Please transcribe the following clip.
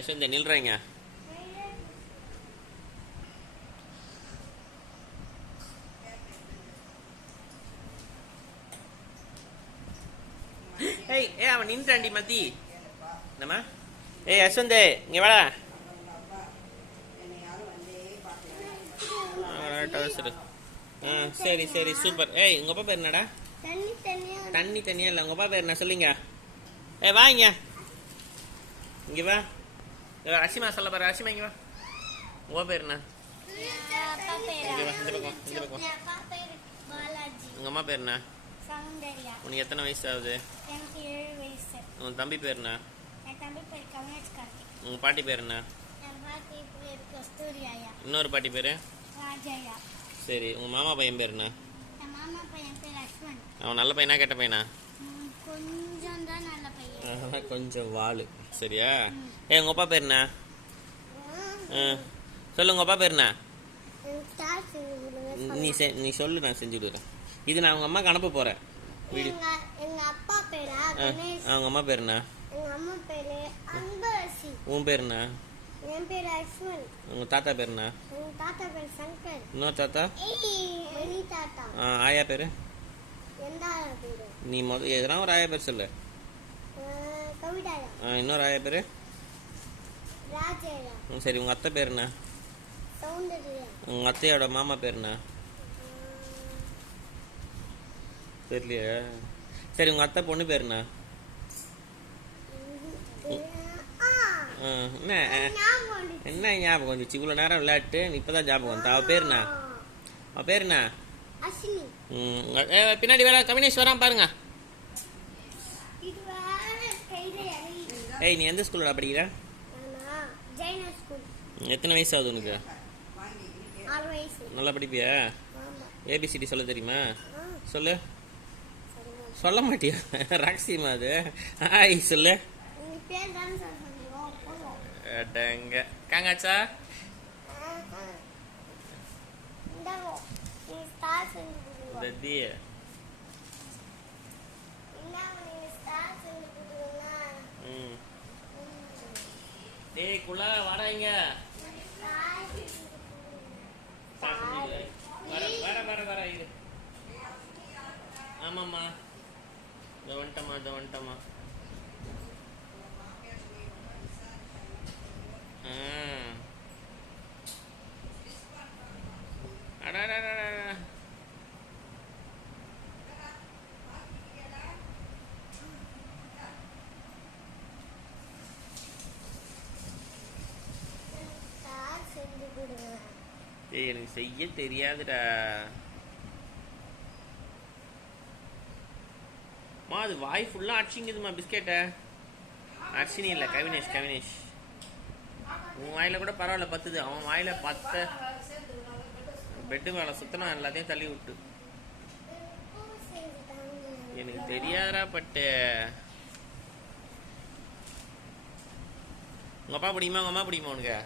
யசவந்த் நில்றீங்க. ஏய் ஏய் அவன் நின்றாண்டி மத்தி. என்னம்மா? ஏய் யசவந்த் இங்க வாடா. சரி சரி சூப்பர். ஏய் உங்க அப்பா பேர் என்னடா? தண்ணி தண்ணியா இல்லை, உங்க அப்பா பேர் என்ன சொல்லுங்க. ஏய் வா இங்க இங்க வா. அசிமா சொல்ல பாரு. அசிமா இங்க வா. உங்க பேர் என்ன? இங்க வா, இந்த பக்கம் இந்த பக்கம். உங்க அம்மா பேர் என்ன? உனக்கு எத்தனை வயசு ஆகுது? உன் தம்பி பேர் என்ன? உங்க பாட்டி பேர் என்ன? இன்னொரு பாட்டி பேரு? சரி உங்க மாமா பையன் பேர் என்ன? அவன் நல்ல பையனா கெட்ட பையனா? கொஞ்சம் வாளு. சரியா? ஏ உங்க அப்பா பேர் என்ன? சொல்லு உங்க அப்பா பேர் என்ன? நீ சொல்லு, நான் செஞ்சு விடுறேன். இது நான் உங்க அம்மாக்கு அனுப்ப போறேன் வீடியோ. அவங்க அம்மா பேர் என்ன? உன் பேர் என்ன? உங்க தாத்தா பேர் என்ன? இன்னொரு தாத்தா? ஆயா பேரு? நீ எதனா ஒரு ஆயா பேர் சொல்லு. இன்னொரு ஆயா பேரு? சரி உங்க அத்தை பேர் என்ன? உங்க அத்தையோட மாமா பேர் என்ன? தெரியலையே. சரி உங்க அத்தை பொண்ணு பேர் என்ன? என்ன ஞாபகம் வந்துச்சு? இவ்வளோ நேரம் விளையாட்டு இப்போதான் ஞாபகம் வந்து. அவ பேர் என்ன? அவ பேர் என்ன? பின்னாடி வேற கவினேஷ் வரான் பாருங்க. ஏய் நீ எந்த ஸ்கூல்ல படிக்கிற? எத்தனை வயசு ஆகுது உனக்கு? நல்லா படிப்பியா? ஏபிசிடி சொல்ல தெரியுமா? சொல்லு. சொல்ல மாட்டியா? ராக்ஸிமா அது. ஹாய் சொல்லு. அடங்க காங்காச்சா. தத்தி டேய் குள்ள வாடா இங்க. வர இரு. ஆமாம்மா இதை வந்துட்டமா. எனக்கு செய்ய தெரியாதுடா. அது வாய் ஃபுல்லா அடிச்சிங்குதுமா பிஸ்கெட்டை. அர்ஷினி இல்லை கவினேஷ். உன் வாயில கூட பரவாயில்ல பத்துது. அவன் வாயில 10 பெட்டு மேல சுத்தணும் எல்லாத்தையும் தள்ளி விட்டு. எனக்கு தெரியாதா பட்டு. உங்க அப்பா பிடிக்குமா உங்க அம்மா பிடிக்குமா உனக்கு?